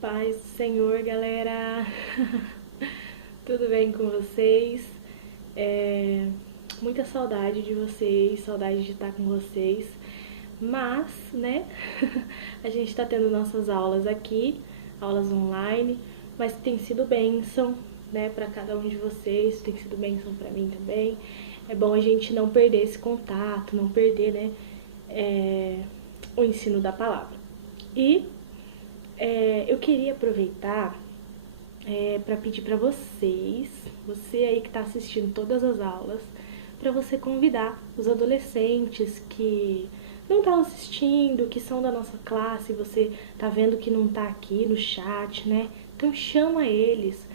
Paz do Senhor, galera! Tudo bem com vocês? Muita saudade de vocês, saudade de estar com vocês. Mas, né, a gente tá tendo nossas aulas aqui, aulas online, mas tem sido bênção, né, para cada um de vocês, tem sido bênção para mim também. É bom a gente não perder esse contato, não perder, né, o ensino da palavra. E eu queria aproveitar para pedir para vocês, você aí que está assistindo todas as aulas, para você convidar os adolescentes que não estão assistindo, que são da nossa classe, você tá vendo que não tá aqui no chat, né? Então chama eles,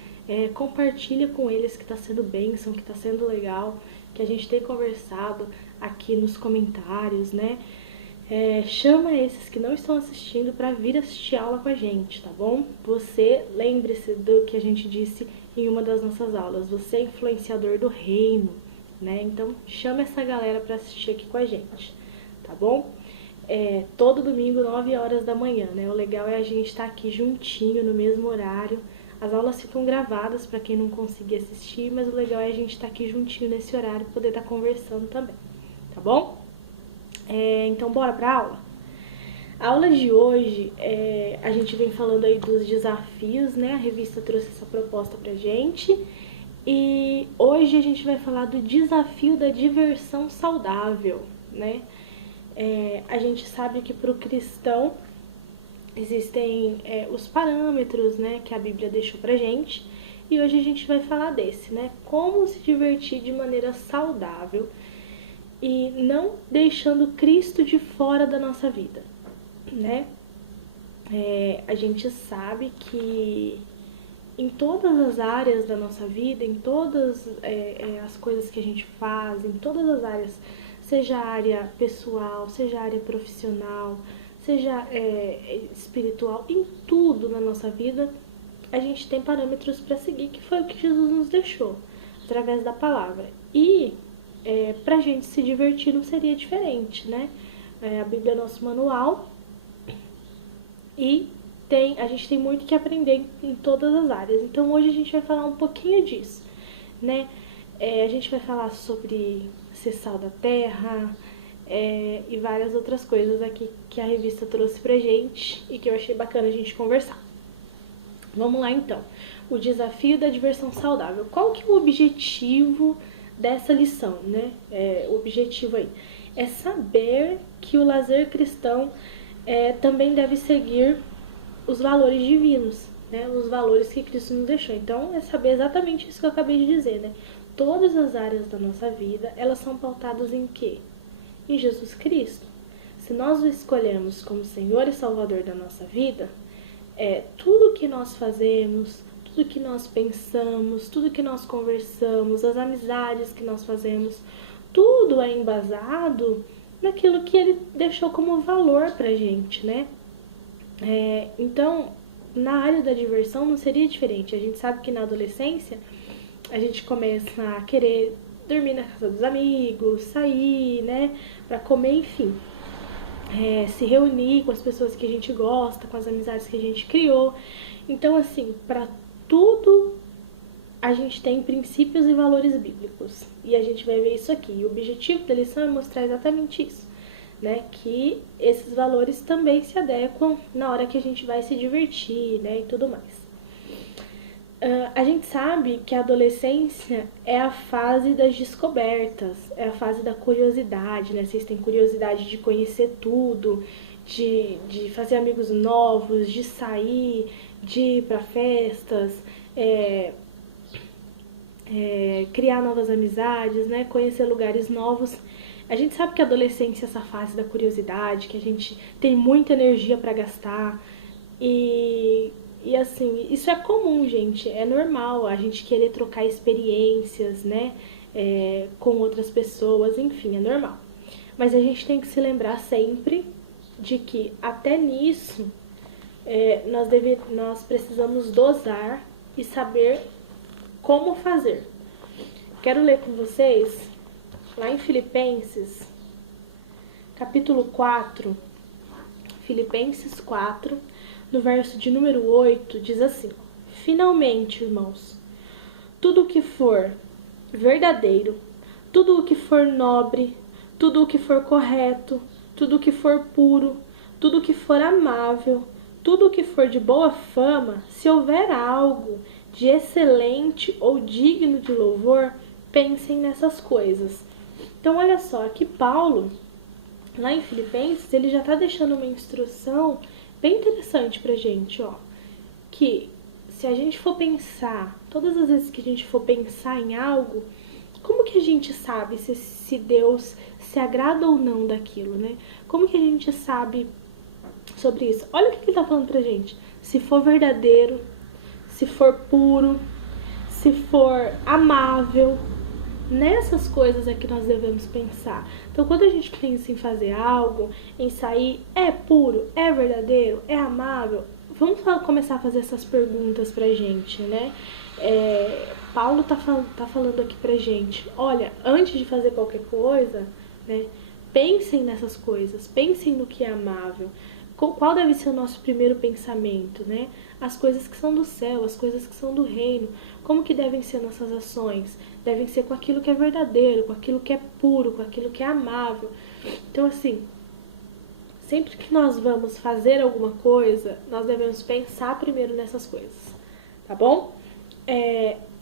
compartilha com eles que tá sendo bênção, que tá sendo legal, que a gente tem conversado aqui nos comentários, né? Chama esses que não estão assistindo para vir assistir aula com a gente, tá bom? Você, lembre-se do que a gente disse em uma das nossas aulas, você é influenciador do reino, né? Então chama essa galera para assistir aqui com a gente, tá bom? Todo domingo, 9 horas da manhã, né? O legal é a gente estar aqui juntinho, no mesmo horário. As aulas ficam gravadas para quem não conseguir assistir, mas o legal é a gente estar aqui juntinho nesse horário, poder estar conversando também, tá bom? Então bora pra aula? A aula de hoje, a gente vem falando aí dos desafios, né? A revista trouxe essa proposta pra gente. E hoje a gente vai falar do desafio da diversão saudável, né? A gente sabe que para o cristão existem os parâmetros, né, que a Bíblia deixou pra gente. E hoje a gente vai falar desse, né? Como se divertir de maneira saudável e não deixando Cristo de fora da nossa vida, né? A gente sabe que em todas as áreas da nossa vida, em todas as coisas que a gente faz, em todas as áreas, seja a área pessoal, seja a área profissional, seja espiritual, em tudo na nossa vida, a gente tem parâmetros para seguir, que foi o que Jesus nos deixou, através da palavra. E pra gente se divertir não seria diferente, né? A Bíblia é nosso manual e a gente tem muito que aprender em todas as áreas. Então hoje a gente vai falar um pouquinho disso, né? A gente vai falar sobre ser sal da terra e várias outras coisas aqui que a revista trouxe pra gente e que eu achei bacana a gente conversar. Vamos lá então. O desafio da diversão saudável. Qual que é o objetivo dessa lição, né? O objetivo aí é saber que o lazer cristão também deve seguir os valores divinos, né? Os valores que Cristo nos deixou. Então, é saber exatamente isso que eu acabei de dizer, né? Todas as áreas da nossa vida, elas são pautadas em quê? Em Jesus Cristo. Se nós o escolhermos como Senhor e Salvador da nossa vida, tudo que nós fazemos, tudo que nós pensamos, tudo que nós conversamos, as amizades que nós fazemos, tudo é embasado naquilo que ele deixou como valor pra gente, né? Então, na área da diversão não seria diferente. A gente sabe que na adolescência a gente começa a querer dormir na casa dos amigos, sair, né, pra comer, enfim. Se reunir com as pessoas que a gente gosta, com as amizades que a gente criou. Então, assim, pra tudo a gente tem princípios e valores bíblicos. E a gente vai ver isso aqui. E o objetivo da lição é mostrar exatamente isso, né? Que esses valores também se adequam na hora que a gente vai se divertir, né? E tudo mais. A gente sabe que a adolescência é a fase das descobertas, é a fase da curiosidade, né? Vocês têm curiosidade de conhecer tudo, de fazer amigos novos, de sair, de ir para festas, criar novas amizades, né? Conhecer lugares novos. A gente sabe que a adolescência é essa fase da curiosidade, que a gente tem muita energia para gastar e assim, isso é comum, gente, é normal a gente querer trocar experiências, né, com outras pessoas, enfim, é normal. Mas a gente tem que se lembrar sempre de que até nisso nós precisamos dosar e saber como fazer. Quero ler com vocês lá em Filipenses, capítulo 4, Filipenses 4, no verso de número 8, diz assim: finalmente, irmãos, tudo o que for verdadeiro, tudo o que for nobre, tudo o que for correto, tudo o que for puro, tudo o que for amável, tudo o que for de boa fama, se houver algo de excelente ou digno de louvor, pensem nessas coisas. Então, olha só, aqui Paulo, lá em Filipenses, ele já está deixando uma instrução bem interessante pra gente, ó, que se a gente for pensar, todas as vezes que a gente for pensar em algo, como que a gente sabe se Deus se agrada ou não daquilo, né? Como que a gente sabe sobre isso? Olha o que ele está falando pra gente. Se for verdadeiro, se for puro, se for amável, nessas coisas é que nós devemos pensar. Então, quando a gente pensa em fazer algo, em sair, é puro, é verdadeiro, é amável, vamos começar a fazer essas perguntas pra gente, né? Paulo tá falando aqui pra gente, olha, antes de fazer qualquer coisa, né, pensem nessas coisas, pensem no que é amável. Qual deve ser o nosso primeiro pensamento, né? As coisas que são do céu, as coisas que são do reino. Como que devem ser nossas ações? Devem ser com aquilo que é verdadeiro, com aquilo que é puro, com aquilo que é amável. Então, assim, sempre que nós vamos fazer alguma coisa, nós devemos pensar primeiro nessas coisas, tá bom?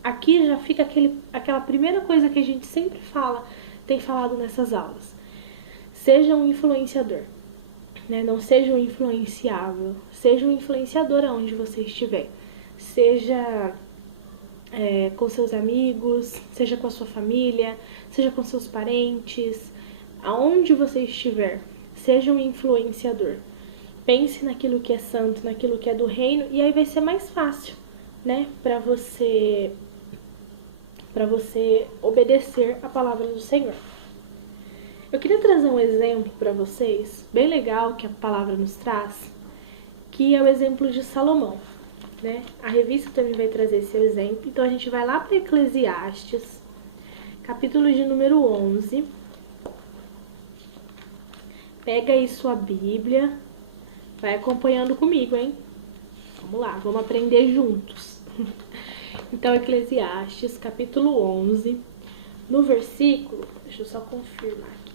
Aqui já fica aquela primeira coisa que a gente sempre tem falado nessas aulas. Seja um influenciador. Né? Não seja um influenciável, seja um influenciador aonde você estiver. Seja com seus amigos, seja com a sua família, seja com seus parentes, aonde você estiver, seja um influenciador. Pense naquilo que é santo, naquilo que é do reino, e aí vai ser mais fácil, né, para você obedecer a palavra do Senhor. Eu queria trazer um exemplo para vocês, bem legal, que a palavra nos traz, que é o exemplo de Salomão, né? A revista também vai trazer esse exemplo, então a gente vai lá para Eclesiastes, capítulo de número 11. Pega aí sua Bíblia, vai acompanhando comigo, hein? Vamos lá, vamos aprender juntos. Então, Eclesiastes, capítulo 11, no versículo, deixa eu só confirmar aqui.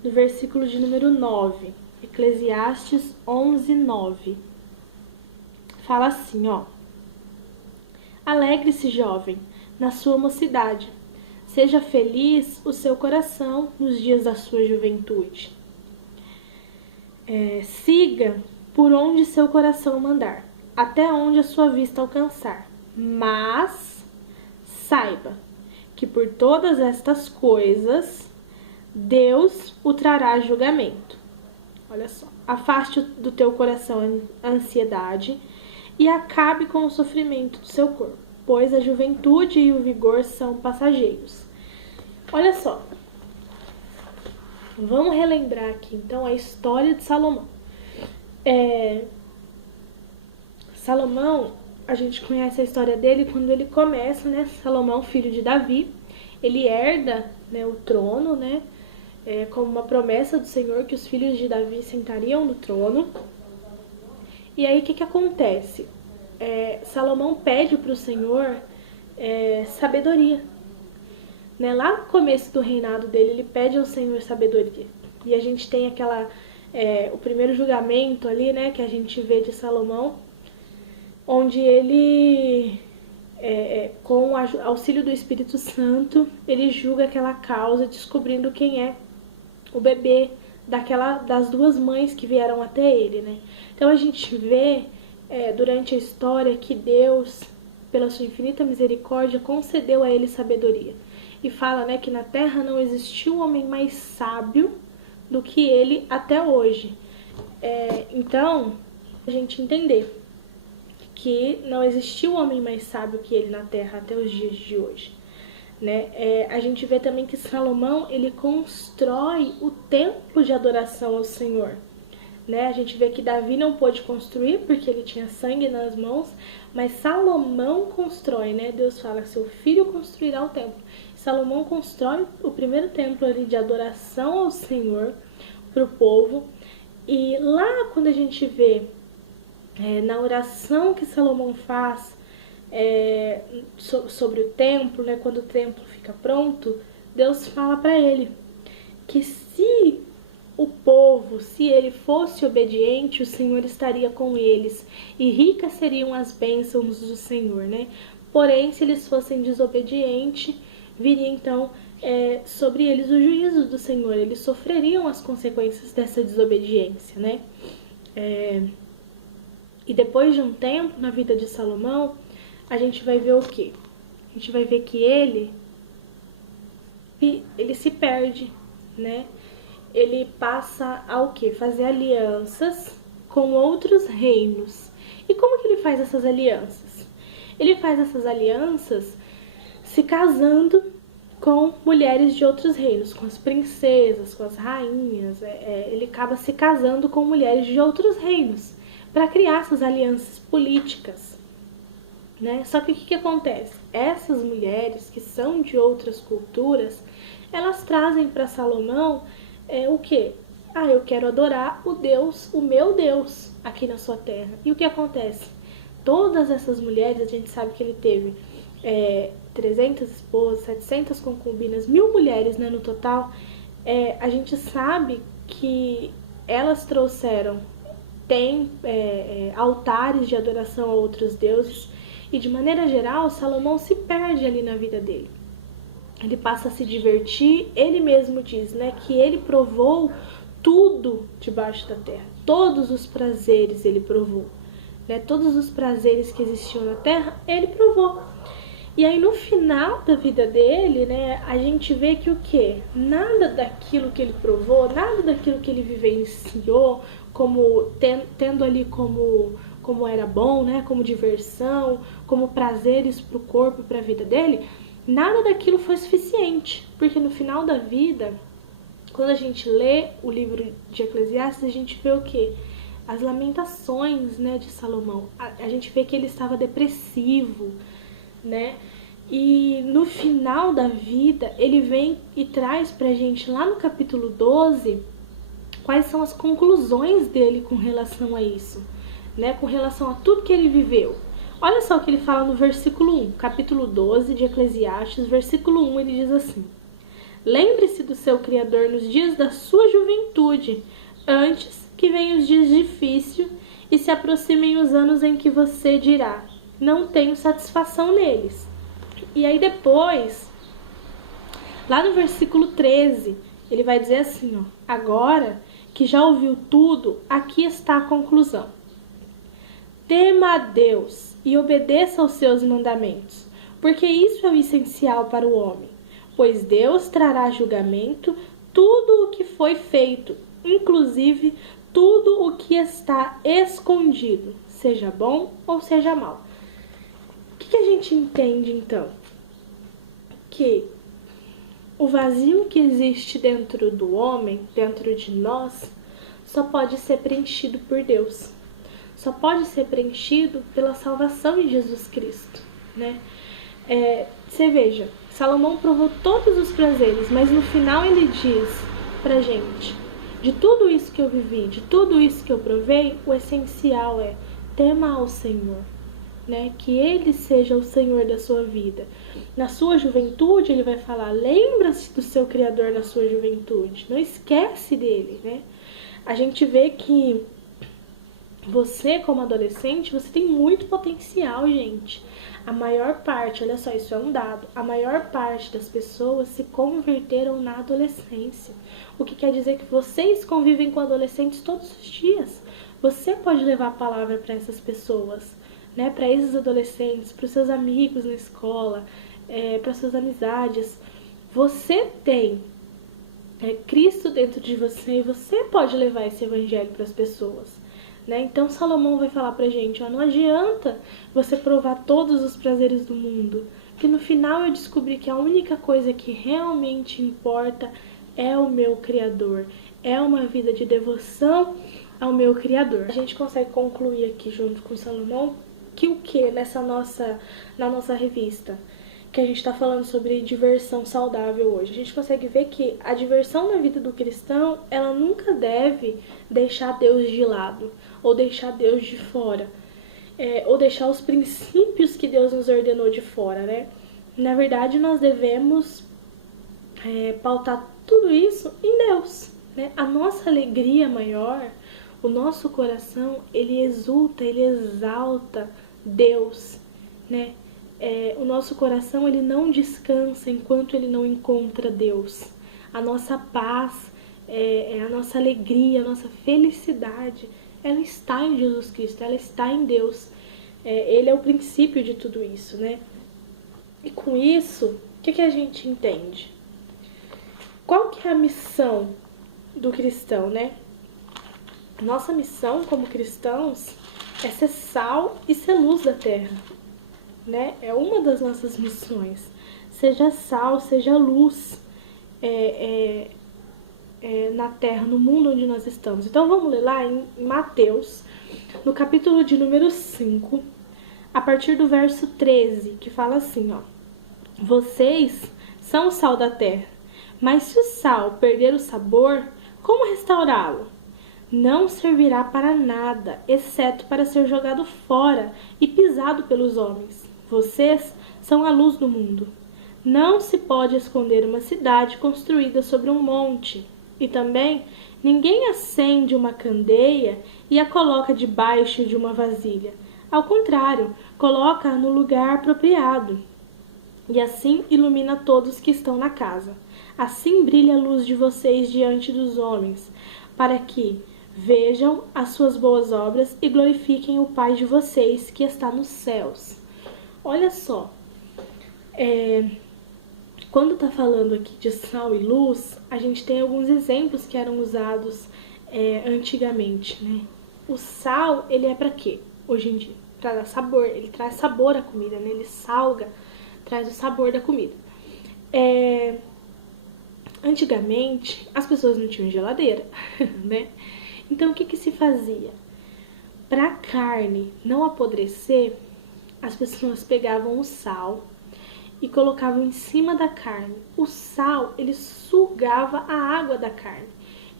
No versículo de número 9, Eclesiastes 11, 9. Fala assim, ó: alegre-se, jovem, na sua mocidade. Seja feliz o seu coração nos dias da sua juventude. Siga por onde seu coração mandar, até onde a sua vista alcançar. Mas saiba que por todas estas coisas Deus o trará a julgamento. Olha só. Afaste do teu coração a ansiedade e acabe com o sofrimento do seu corpo, pois a juventude e o vigor são passageiros. Olha só. Vamos relembrar aqui, então, a história de Salomão. Salomão, a gente conhece a história dele quando ele começa, né? Salomão, filho de Davi, ele herda, né, o trono, né? Como uma promessa do Senhor que os filhos de Davi sentariam no trono. E aí, o que acontece? Salomão pede para o Senhor sabedoria. Né? Lá no começo do reinado dele, ele pede ao Senhor sabedoria. E a gente tem o primeiro julgamento ali, né, que a gente vê de Salomão, onde ele, com o auxílio do Espírito Santo, ele julga aquela causa, descobrindo quem é o bebê das duas mães que vieram até ele, né? Então a gente vê durante a história que Deus, pela sua infinita misericórdia, concedeu a ele sabedoria. E fala, né, que na terra não existiu homem mais sábio do que ele até hoje. Então, a gente entender que não existiu homem mais sábio que ele na terra até os dias de hoje. Né? A gente vê também que Salomão, ele constrói o templo de adoração ao Senhor. Né? A gente vê que Davi não pôde construir porque ele tinha sangue nas mãos, mas Salomão constrói, né? Deus fala que seu filho construirá o templo. Salomão constrói o primeiro templo ali de adoração ao Senhor para o povo. E lá quando a gente vê na oração que Salomão faz sobre o templo, né, quando o templo fica pronto, Deus fala para ele que se o povo, se ele fosse obediente, o Senhor estaria com eles e ricas seriam as bênçãos do Senhor, né? Porém, se eles fossem desobedientes, viria então sobre eles o juízo do Senhor. Eles sofreriam as consequências dessa desobediência, né? E depois de um tempo na vida de Salomão, a gente vai ver o quê? A gente vai ver que ele se perde, né? Ele passa ao quê? Fazer alianças com outros reinos. E como que ele faz essas alianças? Ele faz essas alianças se casando com mulheres de outros reinos, com as princesas, com as rainhas. Ele acaba se casando com mulheres de outros reinos para criar essas alianças políticas, né? Só que o que acontece? Essas mulheres que são de outras culturas, elas trazem para Salomão o quê? Eu quero adorar o meu Deus aqui na sua terra. E o que acontece? Todas essas mulheres, a gente sabe que ele teve 300 esposas, 700 concubinas, 1000 mulheres, né, no total. A gente sabe que elas trouxeram altares de adoração a outros deuses. E de maneira geral, Salomão se perde ali na vida dele. Ele passa a se divertir, ele mesmo diz, né, que ele provou tudo debaixo da terra. Todos os prazeres ele provou, né? Todos os prazeres que existiam na terra, ele provou. E aí no final da vida dele, né, a gente vê que o quê? Nada daquilo que ele provou, nada daquilo que ele vivenciou, como tendo ali como era bom, né, como diversão, como prazeres para o corpo e para a vida dele, nada daquilo foi suficiente, porque no final da vida, quando a gente lê o livro de Eclesiastes, a gente vê o quê? As lamentações, né, de Salomão. A gente vê que ele estava depressivo, né? E no final da vida, ele vem e traz pra gente lá no capítulo 12 quais são as conclusões dele com relação a isso, né? Com relação a tudo que ele viveu. Olha só o que ele fala no versículo 1, capítulo 12 de Eclesiastes, versículo 1, ele diz assim: lembre-se do seu Criador nos dias da sua juventude, antes que venham os dias difíceis e se aproximem os anos em que você dirá, não tenho satisfação neles. E aí depois, lá no versículo 13, ele vai dizer assim, agora que já ouviu tudo, aqui está a conclusão. Tema a Deus e obedeça aos seus mandamentos, porque isso é o essencial para o homem. Pois Deus trará julgamento tudo o que foi feito, inclusive tudo o que está escondido, seja bom ou seja mal. O que a gente entende então? Que o vazio que existe dentro do homem, dentro de nós, só pode ser preenchido por Deus. Só pode ser preenchido pela salvação em Jesus Cristo, né? Você veja, Salomão provou todos os prazeres, mas no final ele diz pra gente, de tudo isso que eu vivi, de tudo isso que eu provei, o essencial é tema ao Senhor, né? Que Ele seja o Senhor da sua vida. Na sua juventude, ele vai falar, lembra-se do seu Criador na sua juventude, não esquece dele, né? A gente vê que você, como adolescente, você tem muito potencial, gente. A maior parte, olha só, isso é um dado, a maior parte das pessoas se converteram na adolescência. O que quer dizer que vocês convivem com adolescentes todos os dias. Você pode levar a palavra para essas pessoas, né? Para esses adolescentes, para os seus amigos na escola, para suas amizades. Você tem Cristo dentro de você e você pode levar esse evangelho para as pessoas. Né? Então Salomão vai falar pra gente, não adianta você provar todos os prazeres do mundo, que no final eu descobri que a única coisa que realmente importa é o meu Criador, é uma vida de devoção ao meu Criador. A gente consegue concluir aqui junto com Salomão que o que na nossa revista? que a gente está falando sobre diversão saudável hoje. A gente consegue ver que a diversão na vida do cristão, ela nunca deve deixar Deus de lado, ou deixar Deus de fora, ou deixar os princípios que Deus nos ordenou de fora, né? Na verdade, nós devemos pautar tudo isso em Deus, né? A nossa alegria maior, o nosso coração, ele exulta, ele exalta Deus, né? O nosso coração, ele não descansa enquanto ele não encontra Deus. A nossa paz, a nossa alegria, a nossa felicidade, ela está em Jesus Cristo, ela está em Deus. Ele é o princípio de tudo isso, né? E com isso, o que a gente entende? Qual que é a missão do cristão, né? Nossa missão como cristãos é ser sal e ser luz da terra, né? É uma das nossas missões. Seja sal, seja luz na terra, no mundo onde nós estamos. Então vamos ler lá em Mateus, no capítulo de número 5, a partir do verso 13, que fala assim, ó: Vocês são o sal da terra, mas se o sal perder o sabor, como restaurá-lo? Não servirá para nada, exceto para ser jogado fora e pisado pelos homens. Vocês são a luz do mundo. Não se pode esconder uma cidade construída sobre um monte. E também, ninguém acende uma candeia e a coloca debaixo de uma vasilha. Ao contrário, coloca-a no lugar apropriado. E assim ilumina todos que estão na casa. Assim brilha a luz de vocês diante dos homens, para que vejam as suas boas obras e glorifiquem o Pai de vocês que está nos céus. Olha só, quando está falando aqui de sal e luz, a gente tem alguns exemplos que eram usados antigamente, né? O sal, ele é para quê? Hoje em dia, para dar sabor, ele traz sabor à comida, né? Ele salga, traz o sabor da comida. Antigamente, as pessoas não tinham geladeira, né? Então, o que se fazia? Para a carne não apodrecer, as pessoas pegavam o sal e colocavam em cima da carne. O sal, ele sugava a água da carne,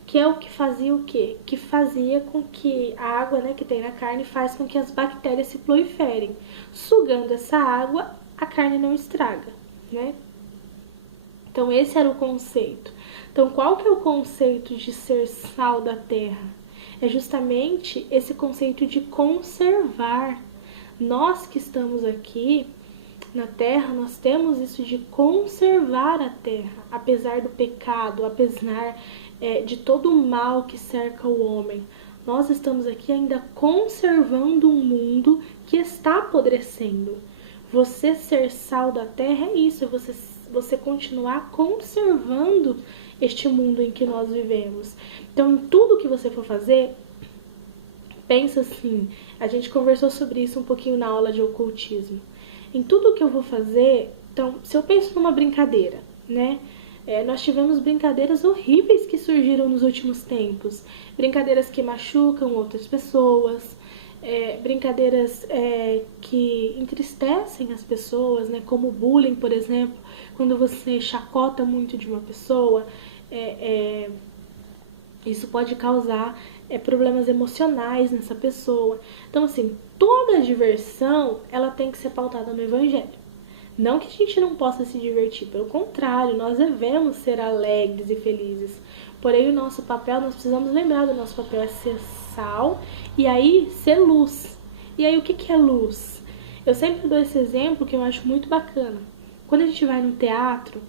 que é o que fazia o quê? Que fazia com que a água, né, que tem na carne faz com que as bactérias se proliferem. Sugando essa água, a carne não estraga, né? Então, esse era o conceito. Então, qual que é o conceito de ser sal da terra? É justamente esse conceito de conservar. Nós que estamos aqui na terra, nós temos isso de conservar a terra, apesar do pecado, apesar de todo o mal que cerca o homem. Nós estamos aqui ainda conservando um mundo que está apodrecendo. Você ser sal da terra é isso, é você continuar conservando este mundo em que nós vivemos. Então, em tudo que você for fazer, pensa assim, a gente conversou sobre isso um pouquinho na aula de ocultismo. Em tudo que eu vou fazer, então, se eu penso numa brincadeira, né? Nós tivemos brincadeiras horríveis que surgiram nos últimos tempos. Brincadeiras que machucam outras pessoas, brincadeiras que entristecem as pessoas, né? Como bullying, por exemplo, quando você chacota muito de uma pessoa, isso pode causar problemas emocionais nessa pessoa. Então, assim, toda diversão, ela tem que ser pautada no Evangelho. Não que a gente não possa se divertir, pelo contrário, nós devemos ser alegres e felizes. Porém, o nosso papel, nós precisamos lembrar do nosso papel, é ser sal e aí ser luz. E aí, o que é luz? Eu sempre dou esse exemplo que eu acho muito bacana. Quando a gente vai no teatro,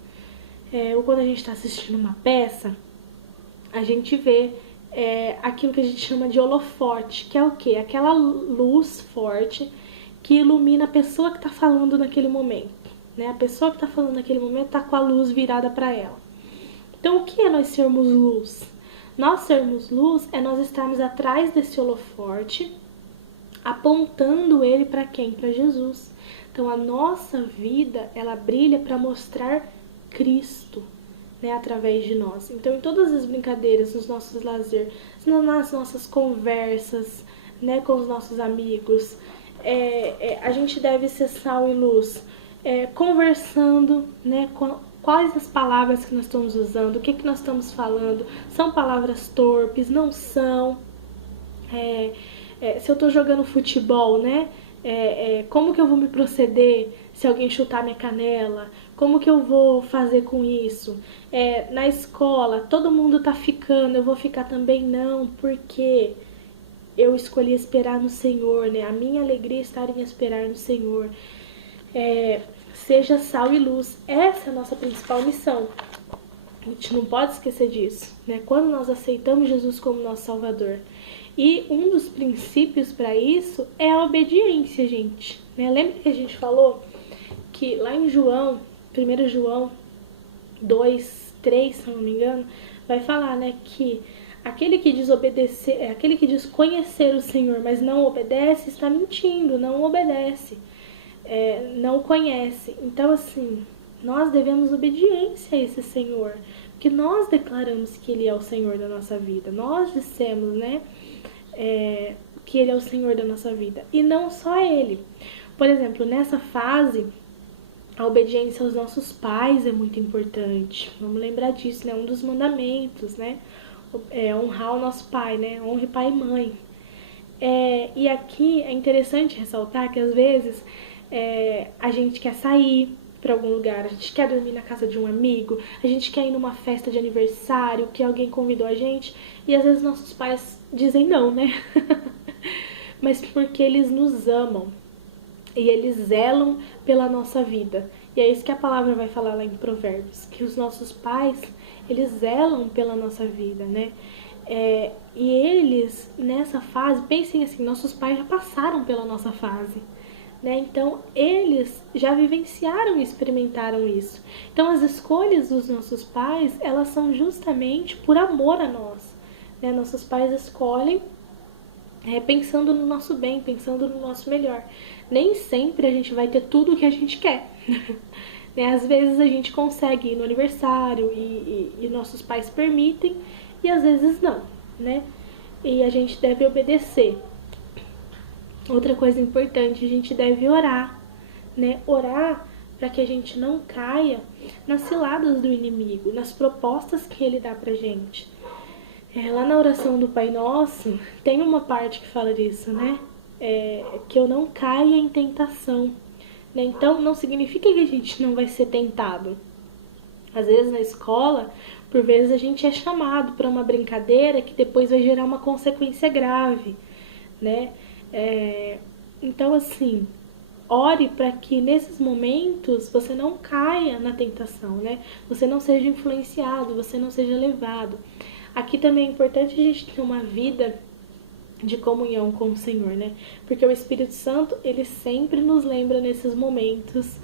ou quando a gente está assistindo uma peça, a gente vê aquilo que a gente chama de holofote, que é o quê? Aquela luz forte que ilumina a pessoa que está falando naquele momento, né? A pessoa que está falando naquele momento está com a luz virada para ela. Então, o que é nós sermos luz? Nós sermos luz é nós estarmos atrás desse holofote, apontando ele para quem? Para Jesus. Então, a nossa vida, ela brilha para mostrar Cristo, né, através de nós. Então, em todas as brincadeiras, nos nossos lazeres, nas nossas conversas, né, com os nossos amigos, a gente deve ser sal e luz. conversando, né? Quais as palavras que nós estamos usando, o que nós estamos falando, são palavras torpes, não são. Se eu tô jogando futebol, né? Como que eu vou me proceder se alguém chutar minha canela? Como que eu vou fazer com isso? Na escola, todo mundo tá ficando, eu vou ficar também não, porque eu escolhi esperar no Senhor, né? A minha alegria está em esperar no Senhor. Seja sal e luz. Essa é a nossa principal missão. A gente não pode esquecer disso, né? Quando nós aceitamos Jesus como nosso Salvador. E um dos princípios para isso é a obediência, gente. Né? Lembra que a gente falou que lá em João, 1 João 2, 3, se não me engano, vai falar, né, que aquele que diz conhecer o Senhor, mas não obedece, está mentindo, não obedece, não conhece. Então, assim, nós devemos obediência a esse Senhor, porque nós declaramos que Ele é o Senhor da nossa vida. Nós dissemos, né, que Ele é o Senhor da nossa vida. E não só Ele. Por exemplo, nessa fase, a obediência aos nossos pais é muito importante. Vamos lembrar disso, né? Um dos mandamentos, né? Honrar o nosso pai, né? Honre pai e mãe. E aqui é interessante ressaltar que às vezes a gente quer sair para algum lugar, a gente quer dormir na casa de um amigo, a gente quer ir numa festa de aniversário que alguém convidou a gente, e às vezes nossos pais dizem não, né? Mas porque eles nos amam e eles zelam pela nossa vida. E é isso que a palavra vai falar lá em Provérbios, que os nossos pais, eles zelam pela nossa vida, né? E eles, nessa fase, pensem assim, nossos pais já passaram pela nossa fase, né? Então, eles já vivenciaram e experimentaram isso. Então, as escolhas dos nossos pais, elas são justamente por amor a nós, né? Nossos pais escolhem pensando no nosso bem, pensando no nosso melhor. Nem sempre a gente vai ter tudo o que a gente quer. Né? Às vezes a gente consegue ir no aniversário e nossos pais permitem, e às vezes não, né? E a gente deve obedecer. Outra coisa importante, a gente deve orar, né? Orar para que a gente não caia nas ciladas do inimigo, nas propostas que ele dá pra gente. Lá na oração do Pai Nosso, tem uma parte que fala disso, né? Que eu não caia em tentação. Né? Então, não significa que a gente não vai ser tentado. Às vezes, na escola, por vezes a gente é chamado para uma brincadeira que depois vai gerar uma consequência grave, né? Então, assim, ore para que nesses momentos você não caia na tentação, né? Você não seja influenciado, você não seja levado. Aqui também é importante a gente ter uma vida de comunhão com o Senhor, né? Porque o Espírito Santo, ele sempre nos lembra nesses momentos.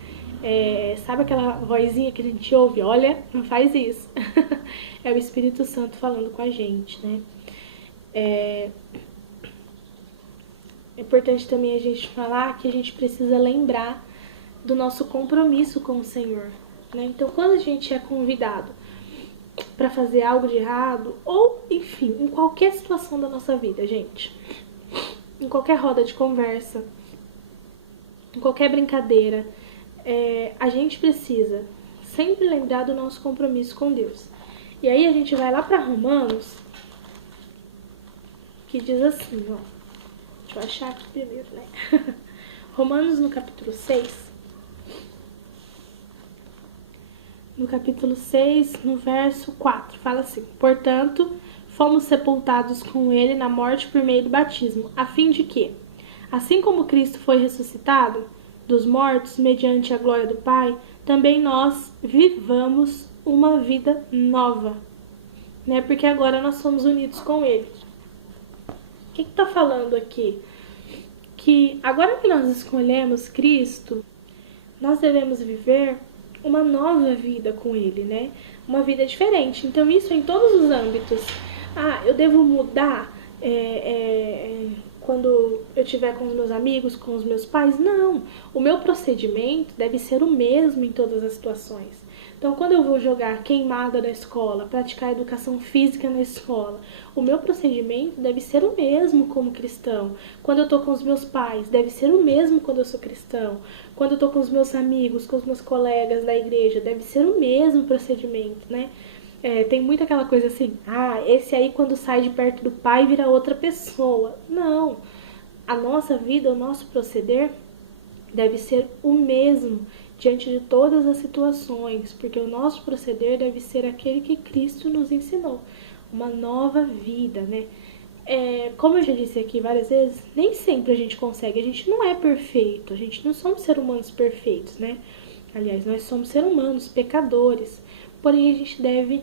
Sabe aquela vozinha que a gente ouve? Olha, não faz isso. É o Espírito Santo falando com a gente, né? É importante também a gente falar que a gente precisa lembrar do nosso compromisso com o Senhor, né? Então, quando a gente é convidado para fazer algo de errado, ou enfim, em qualquer situação da nossa vida, gente, em qualquer roda de conversa, em qualquer brincadeira, a gente precisa sempre lembrar do nosso compromisso com Deus. E aí a gente vai lá para Romanos, que diz assim, ó, deixa eu achar aqui primeiro, né? Romanos no capítulo 6, no capítulo 6, no verso 4, fala assim: portanto, fomos sepultados com ele na morte por meio do batismo, a fim de que, assim como Cristo foi ressuscitado dos mortos mediante a glória do Pai, também nós vivamos uma vida nova, né? Porque agora nós somos unidos com ele. O que está falando aqui? Que agora que nós escolhemos Cristo, nós devemos viver uma nova vida com ele, né? Uma vida diferente. Então, isso em todos os âmbitos. Eu devo mudar quando eu estiver com os meus amigos, com os meus pais? Não. O meu procedimento deve ser o mesmo em todas as situações. Então, quando eu vou jogar queimada na escola, praticar educação física na escola, o meu procedimento deve ser o mesmo como cristão. Quando eu tô com os meus pais, deve ser o mesmo quando eu sou cristão. Quando eu tô com os meus amigos, com os meus colegas da igreja, deve ser o mesmo procedimento, né? Tem muito aquela coisa assim, esse aí quando sai de perto do pai vira outra pessoa. Não, a nossa vida, o nosso proceder deve ser o mesmo diante de todas as situações, porque o nosso proceder deve ser aquele que Cristo nos ensinou, uma nova vida, né? Como eu já disse aqui várias vezes, nem sempre a gente consegue, a gente não é perfeito, a gente não somos seres humanos perfeitos, né? Aliás, nós somos seres humanos, pecadores, porém a gente deve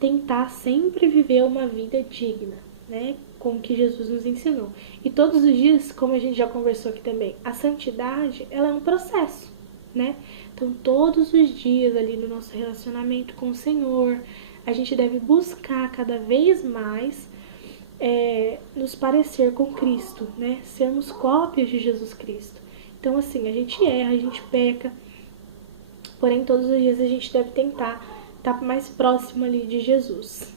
tentar sempre viver uma vida digna, né? Com o que Jesus nos ensinou. E todos os dias, como a gente já conversou aqui também, a santidade, ela é um processo, né? Então, todos os dias ali no nosso relacionamento com o Senhor, a gente deve buscar cada vez mais nos parecer com Cristo, né? Sermos cópias de Jesus Cristo. Então, assim, a gente erra, a gente peca, porém, todos os dias a gente deve tentar estar mais próximo ali de Jesus.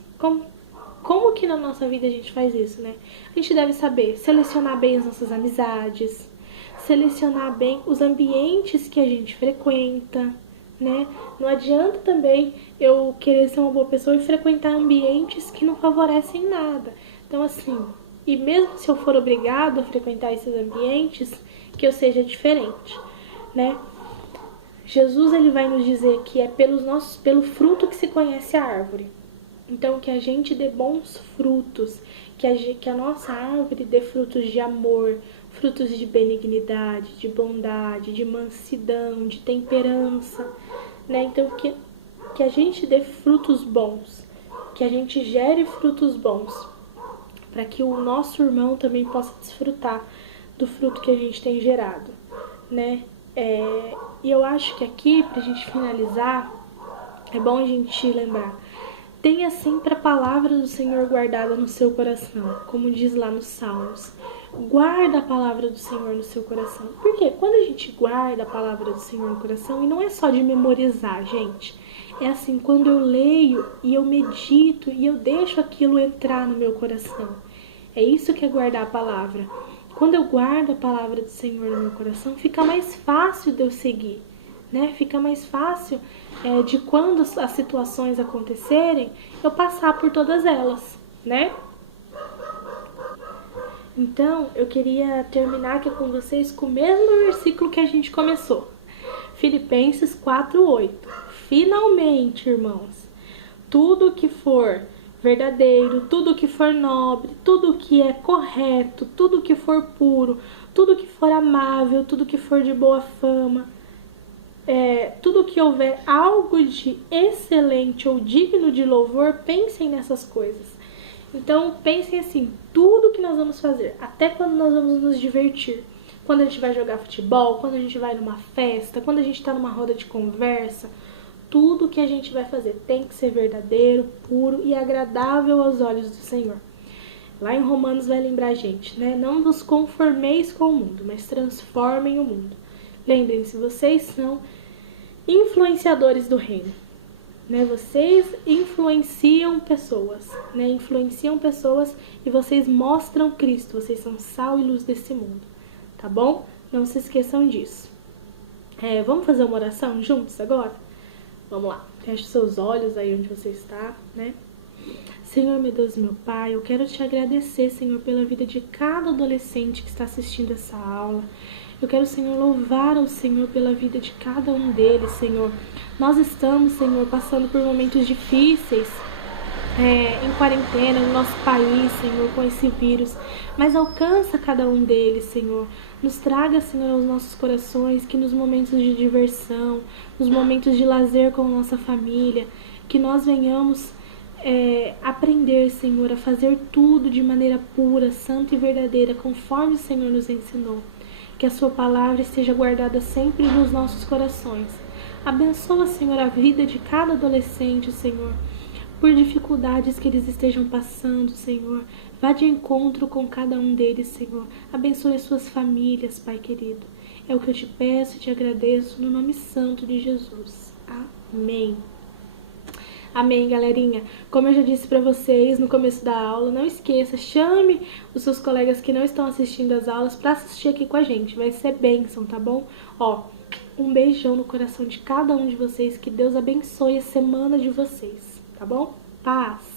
Como que na nossa vida a gente faz isso, né? A gente deve saber selecionar bem as nossas amizades, selecionar bem os ambientes que a gente frequenta, né? Não adianta também eu querer ser uma boa pessoa e frequentar ambientes que não favorecem nada. Então, assim, e mesmo se eu for obrigado a frequentar esses ambientes, que eu seja diferente, né? Jesus, ele vai nos dizer que é pelo fruto que se conhece a árvore. Então, que a gente dê bons frutos, que a nossa árvore dê frutos de amor, frutos de benignidade, de bondade, de mansidão, de temperança, né? Então, que a gente dê frutos bons, que a gente gere frutos bons, para que o nosso irmão também possa desfrutar do fruto que a gente tem gerado, né? E eu acho que aqui, pra gente finalizar, é bom a gente lembrar: tenha sempre a palavra do Senhor guardada no seu coração, como diz lá nos Salmos. Guarda a palavra do Senhor no seu coração. Porque quando a gente guarda a palavra do Senhor no coração, e não é só de memorizar, gente. É assim, quando eu leio e eu medito e eu deixo aquilo entrar no meu coração. É isso que é guardar a palavra. Quando eu guardo a palavra do Senhor no meu coração, fica mais fácil de eu seguir, né? Fica mais fácil de quando as situações acontecerem, eu passar por todas elas, né? Então, eu queria terminar aqui com vocês com o mesmo versículo que a gente começou. Filipenses 4:8. Finalmente, irmãos, tudo que for verdadeiro, tudo que for nobre, tudo que é correto, tudo que for puro, tudo que for amável, tudo que for de boa fama, tudo que houver algo de excelente ou digno de louvor, pensem nessas coisas. Então, pensem assim, tudo que nós vamos fazer, até quando nós vamos nos divertir, quando a gente vai jogar futebol, quando a gente vai numa festa, quando a gente está numa roda de conversa, tudo que a gente vai fazer tem que ser verdadeiro, puro e agradável aos olhos do Senhor. Lá em Romanos vai lembrar a gente, né? Não vos conformeis com o mundo, mas transformem o mundo. Lembrem-se, vocês são influenciadores do reino, né? Vocês influenciam pessoas, né? Influenciam pessoas e vocês mostram Cristo. Vocês são sal e luz desse mundo, tá bom? Não se esqueçam disso. Vamos fazer uma oração juntos agora? Vamos lá. Feche seus olhos aí onde você está, né? Senhor, meu Deus, meu Pai, eu quero te agradecer, Senhor, pela vida de cada adolescente que está assistindo essa aula. Eu quero, Senhor, louvar ao Senhor pela vida de cada um deles, Senhor. Nós estamos, Senhor, passando por momentos difíceis, em quarentena no nosso país, Senhor, com esse vírus. Mas alcança cada um deles, Senhor. Nos traga, Senhor, aos nossos corações, que nos momentos de diversão, nos momentos de lazer com a nossa família, que nós venhamos aprender, Senhor, a fazer tudo de maneira pura, santa e verdadeira, conforme o Senhor nos ensinou. Que a sua palavra esteja guardada sempre nos nossos corações. Abençoa, Senhor, a vida de cada adolescente, Senhor, por dificuldades que eles estejam passando, Senhor. Vá de encontro com cada um deles, Senhor. Abençoe as suas famílias, Pai querido. É o que eu te peço e te agradeço no nome santo de Jesus. Amém. Amém. Amém, galerinha. Como eu já disse pra vocês no começo da aula, não esqueça, chame os seus colegas que não estão assistindo as aulas pra assistir aqui com a gente. Vai ser bênção, tá bom? Ó, um beijão no coração de cada um de vocês. Que Deus abençoe a semana de vocês, tá bom? Paz!